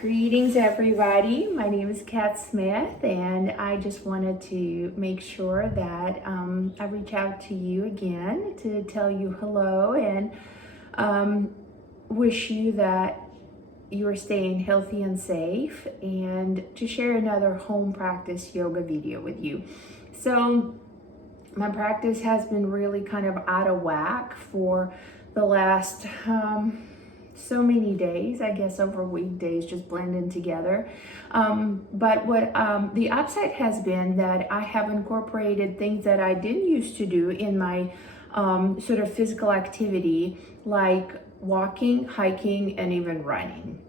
Greetings, everybody. My name is Kat Smith, and I just wanted to make sure that I reach out to you again to tell you hello and wish you that you are staying healthy and safe, and to share another home practice yoga video with you. So, my practice has been really kind of out of whack for the last so many days, I guess over weekdays, just blending together. But what the upside has been that I have incorporated things that I didn't used to do in my sort of physical activity, like walking, hiking, and even running.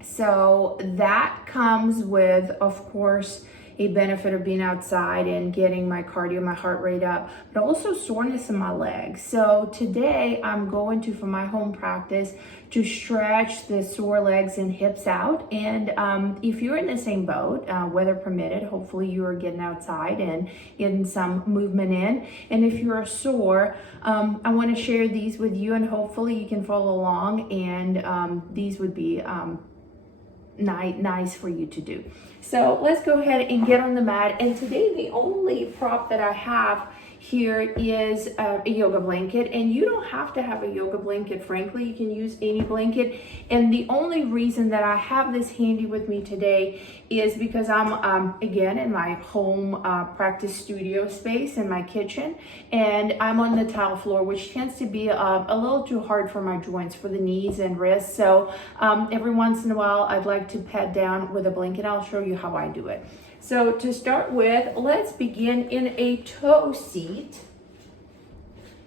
So that comes with, of course, a benefit of being outside and getting my cardio, my heart rate up, but also soreness in my legs. So today I'm going to, for my home practice, to stretch the sore legs and hips out. And if you're in the same boat, weather permitted, hopefully you are getting outside and getting some movement in. And if you're sore, I want to share these with you, and hopefully you can follow along, and these would be nice for you to do. So let's go ahead and get on the mat. And today the only prop that I have here is a yoga blanket, and you don't have to have a yoga blanket. Frankly, you can use any blanket. And the only reason that I have this handy with me today is because I'm again in my home practice studio space in my kitchen, and I'm on the tile floor, which tends to be a little too hard for my joints, for the knees and wrists. So every once in a while I'd like to pad down with a blanket. I'll show you how I do it. So to start with, let's begin in a toe seat.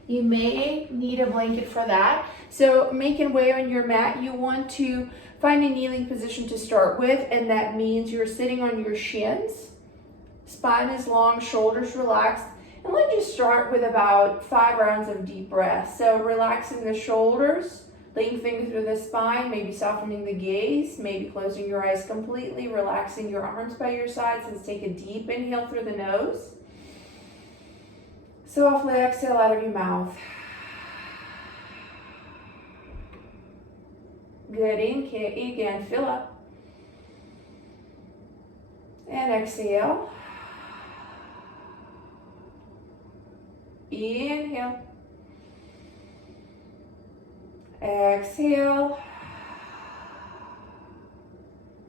You may need a blanket for that. So making way on your mat, you want to find a kneeling position to start with, and that means you're sitting on your shins, spine is long, shoulders relaxed, and let's just start with about 5 rounds of deep breath. So relaxing the shoulders, lengthening through the spine, maybe softening the gaze, maybe closing your eyes completely, relaxing your arms by your sides. Let's take a deep inhale through the nose. Softly exhale out of your mouth. Good, inhale, again, fill up. And exhale. Inhale. Exhale.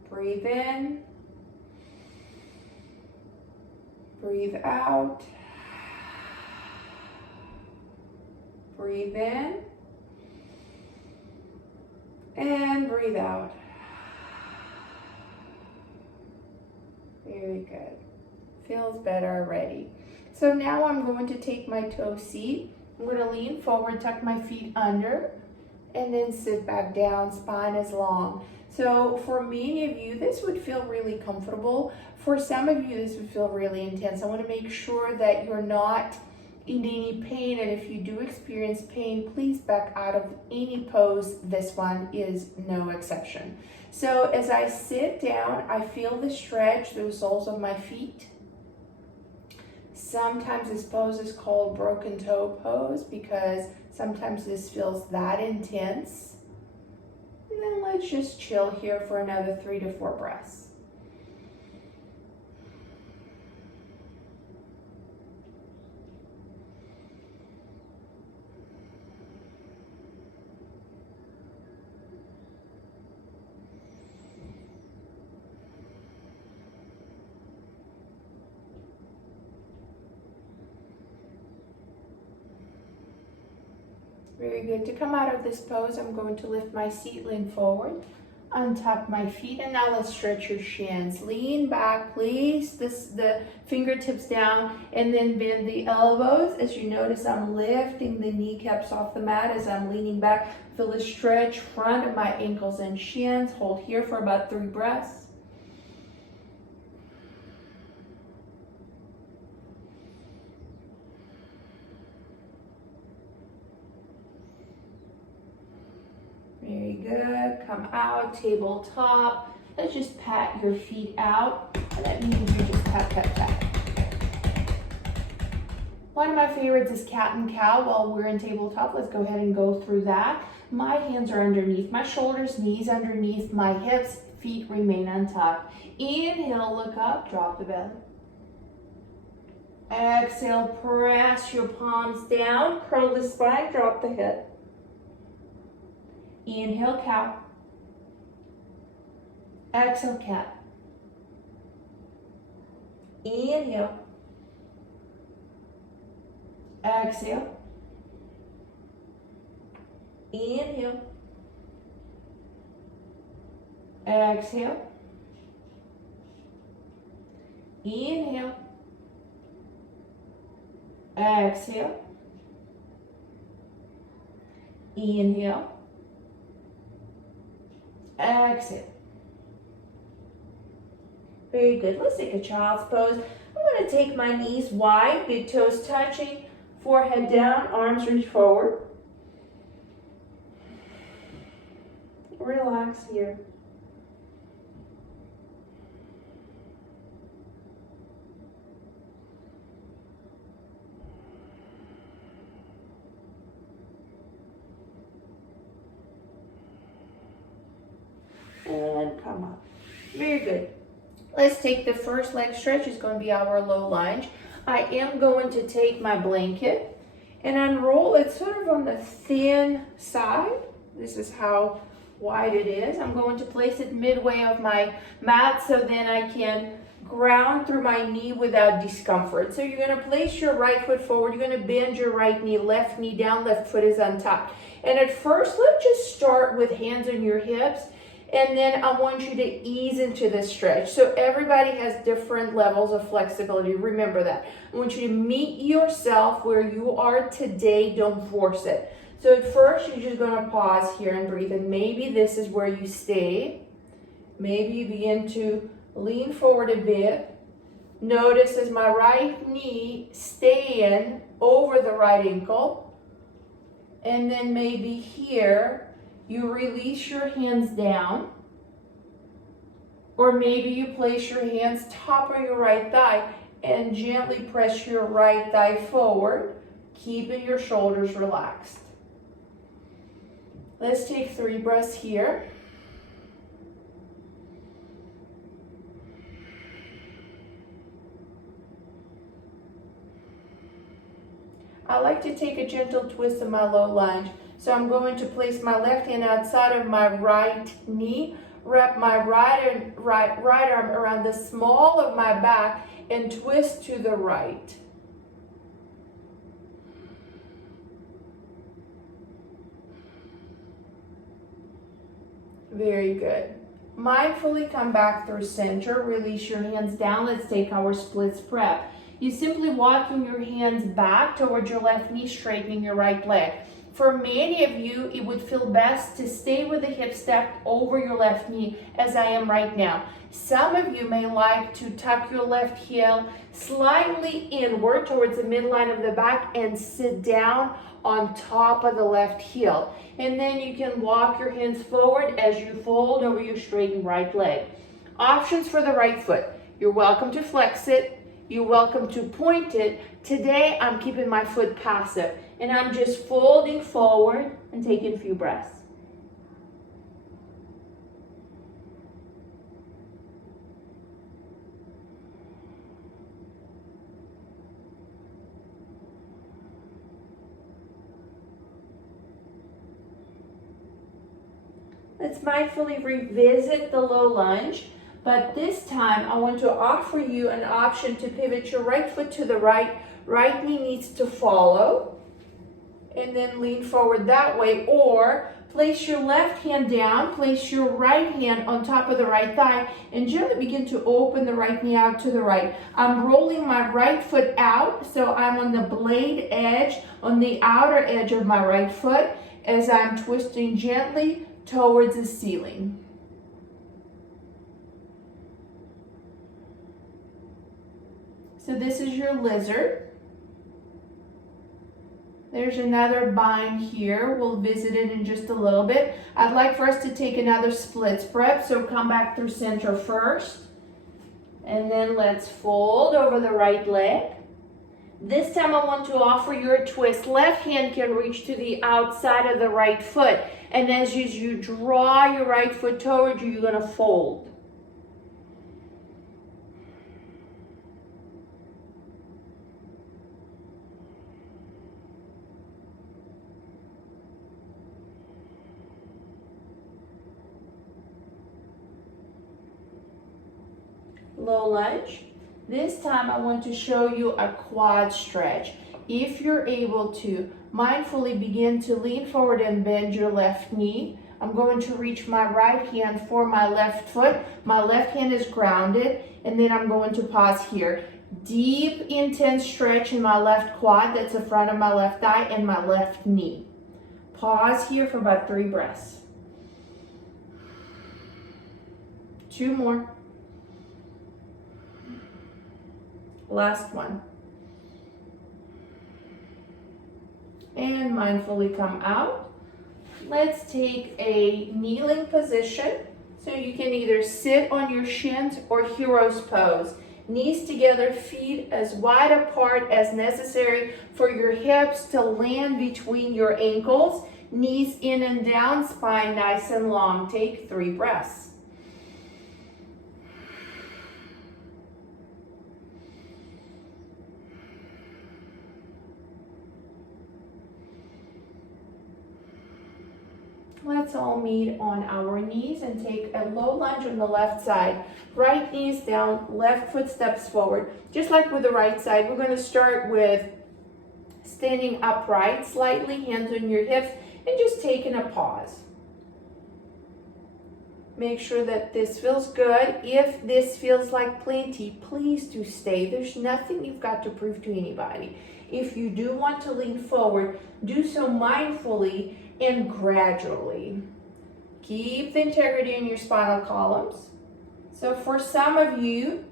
Breathe in. Breathe out. Breathe in. And breathe out. Very good. Feels better already. So now I'm going to take my toe seat. I'm going to lean forward, tuck my feet under, and then sit back down, spine is long. So for many of you, this would feel really comfortable. For some of you, this would feel really intense. I want to make sure that you're not in any pain, and if you do experience pain, please back out of any pose. This one is no exception. So as I sit down, I feel the stretch through the soles of my feet. Sometimes this pose is called broken toe pose because sometimes this feels that intense. And then let's just chill here for another 3 to 4 breaths. Very good. To come out of this pose, I'm going to lift my seat, lean forward, untap my feet, and now let's stretch your shins. Lean back, please, the fingertips down, and then bend the elbows. As you notice, I'm lifting the kneecaps off the mat as I'm leaning back. Feel the stretch front of my ankles and shins. Hold here for about 3 breaths. Very good. Come out, tabletop. Let's just pat your feet out. And that means you just pat, pat, pat. One of my favorites is cat and cow. While we're in tabletop, let's go ahead and go through that. My hands are underneath my shoulders, knees underneath my hips, Feet remain untucked. Inhale, look up, drop the belly. Exhale, press your palms down, curl the spine, drop the head. Inhale, cow. Exhale, cat. Inhale. Exhale. Inhale. Exhale. Inhale. Exhale. Inhale. Exhale. Very good. Let's take a child's pose. I'm going to take my knees wide, big toes touching, forehead down, arms reach forward. Relax here. And come up. Very good. Let's take the first leg stretch. It's going to be our low lunge. I am going to take my blanket and unroll it sort of on the thin side. This is how wide it is. I'm going to place it midway of my mat so then I can ground through my knee without discomfort. So you're going to place your right foot forward. You're going to bend your right knee down, left foot is untucked. And at first, let's just start with hands on your hips. And then I want you to ease into the stretch. So everybody has different levels of flexibility. Remember that. I want you to meet yourself where you are today. Don't force it. So at first, you're just going to pause here and breathe. And maybe this is where you stay. Maybe you begin to lean forward a bit. Notice as my right knee stays over the right ankle. And then maybe here, you release your hands down, or maybe you place your hands top of your right thigh and gently press your right thigh forward, keeping your shoulders relaxed. Let's take 3 breaths here. I like to take a gentle twist of my low lunge. So I'm going to place my left hand outside of my right knee, wrap my right arm around the small of my back, and twist to the right. Very good. Mindfully come back through center, release your hands down. Let's take our splits prep. You simply walking your hands back towards your left knee, straightening your right leg. For many of you, it would feel best to stay with the hip stacked over your left knee as I am right now. Some of you may like to tuck your left heel slightly inward towards the midline of the back and sit down on top of the left heel. And then you can walk your hands forward as you fold over your straightened right leg. Options for the right foot. You're welcome to flex it. You're welcome to point it. Today, I'm keeping my foot passive. And I'm just folding forward and taking a few breaths. Let's mindfully revisit the low lunge. But this time, I want to offer you an option to pivot your right foot to the right. Right knee needs to follow. And then lean forward that way, or place your left hand down, place your right hand on top of the right thigh, and gently begin to open the right knee out to the right. I'm rolling my right foot out, so I'm on the blade edge, on the outer edge of my right foot, as I'm twisting gently towards the ceiling. So this is your lizard. There's another bind here. We'll visit it in just a little bit. I'd like for us to take another splits prep. So come back through center first. And then let's fold over the right leg. This time I want to offer you a twist. Left hand can reach to the outside of the right foot. And as you draw your right foot towards you, you're gonna fold. Low lunge. This time I want to show you a quad stretch. If you're able to mindfully begin to lean forward and bend your left knee, I'm going to reach my right hand for my left foot. My left hand is grounded, and then I'm going to pause here. Deep, intense stretch in my left quad, that's the front of my left thigh, and my left knee. Pause here for about 3 breaths. 2 more. Last one. And mindfully come out. Let's take a kneeling position. So you can either sit on your shins or hero's pose. Knees together, feet as wide apart as necessary for your hips to land between your ankles. Knees in and down, spine nice and long. Take 3 breaths. Let's all meet on our knees and take a low lunge on the left side. Right knee is down, left foot steps forward. Just like with the right side, we're going to start with standing upright slightly, hands on your hips, and just taking a pause. Make sure that this feels good. If this feels like plenty, please do stay. There's nothing you've got to prove to anybody. If you do want to lean forward, do so mindfully and gradually. Keep the integrity in your spinal columns. So for some of you,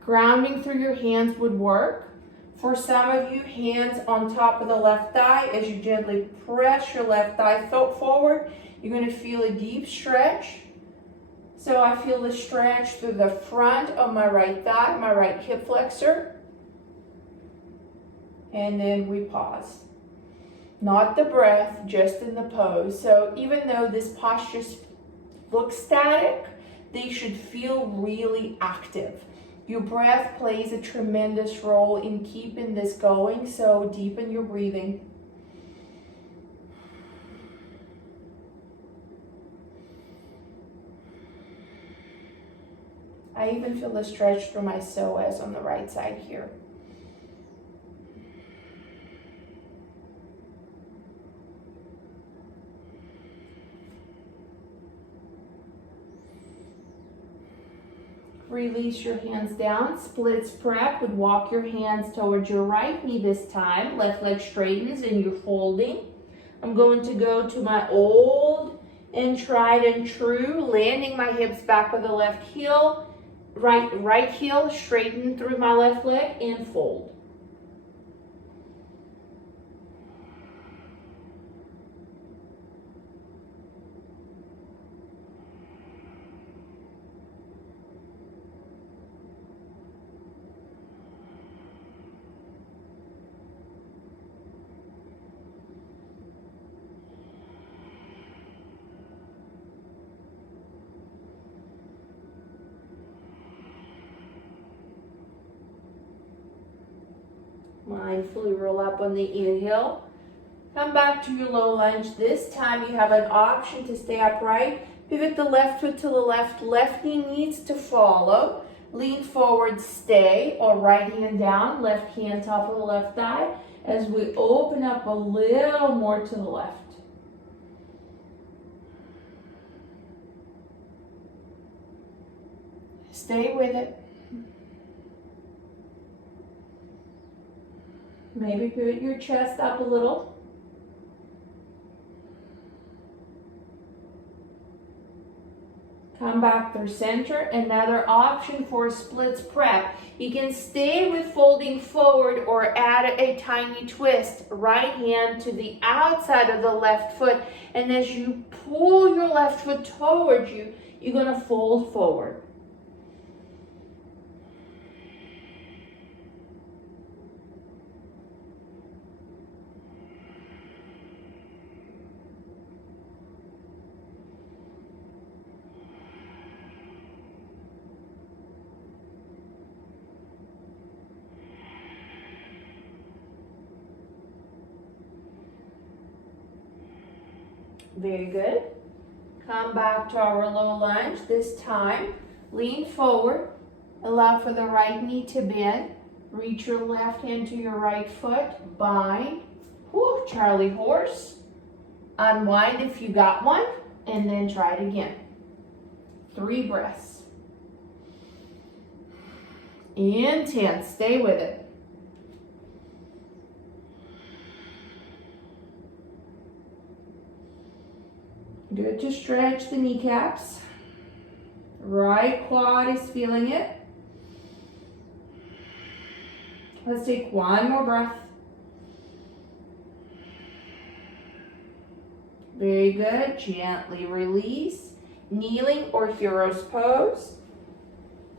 grounding through your hands would work. For some of you, hands on top of the left thigh as you gently press your left thigh forward. You're going to feel a deep stretch. So I feel the stretch through the front of my right thigh, my right hip flexor. And then we pause. Not the breath, just in the pose. So even though this posture looks static, they should feel really active. Your breath plays a tremendous role in keeping this going, so deepen your breathing. I even feel the stretch through my psoas on the right side here. Release your hands down. Splits prep would walk your hands towards your right knee this time. Left leg straightens and you're folding. I'm going to go to my old and tried and true, landing my hips back with the left heel. Right heel straighten through my left leg and fold. Mindfully roll up on the inhale. Come back to your low lunge. This time you have an option to stay upright. Pivot the left foot to the left. Left knee needs to follow. Lean forward, stay, or right hand down, left hand top of the left thigh as we open up a little more to the left. Stay with it. Maybe pivot your chest up a little. Come back through center. Another option for splits prep. You can stay with folding forward or add a tiny twist. Right hand to the outside of the left foot. And as you pull your left foot towards you, you're going to fold forward. Very good. Come back to our low lunge. This time, lean forward. Allow for the right knee to bend. Reach your left hand to your right foot. Bind. Whew, Charlie horse. Unwind if you got one. And then try it again. 3 breaths. Intense. Stay with it. Good to stretch the kneecaps. Right quad is feeling it. Let's take one more breath. Very good. Gently release. Kneeling or hero's pose.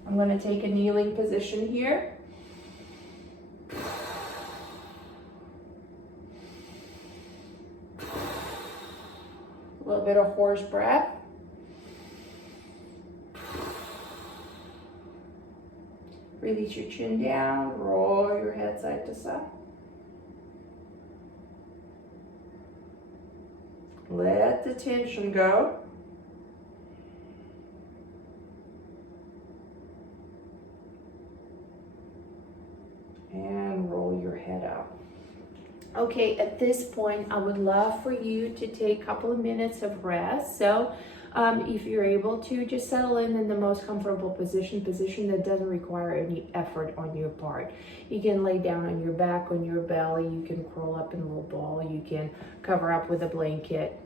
I'm going to take a kneeling position here. A little bit of horse breath. Release your chin down, roll your head side to side. Let the tension go. And roll your head out. Okay, at this point, I would love for you to take a couple of minutes of rest. So if you're able to, just settle in the most comfortable position that doesn't require any effort on your part. You can lay down on your back, on your belly. You can curl up in a little ball. You can cover up with a blanket.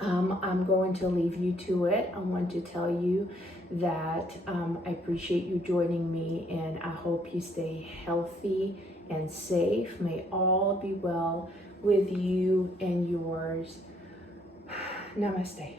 I'm going to leave you to it. I want to tell you that I appreciate you joining me, and I hope you stay healthy and safe. May all be well with you and yours. Namaste.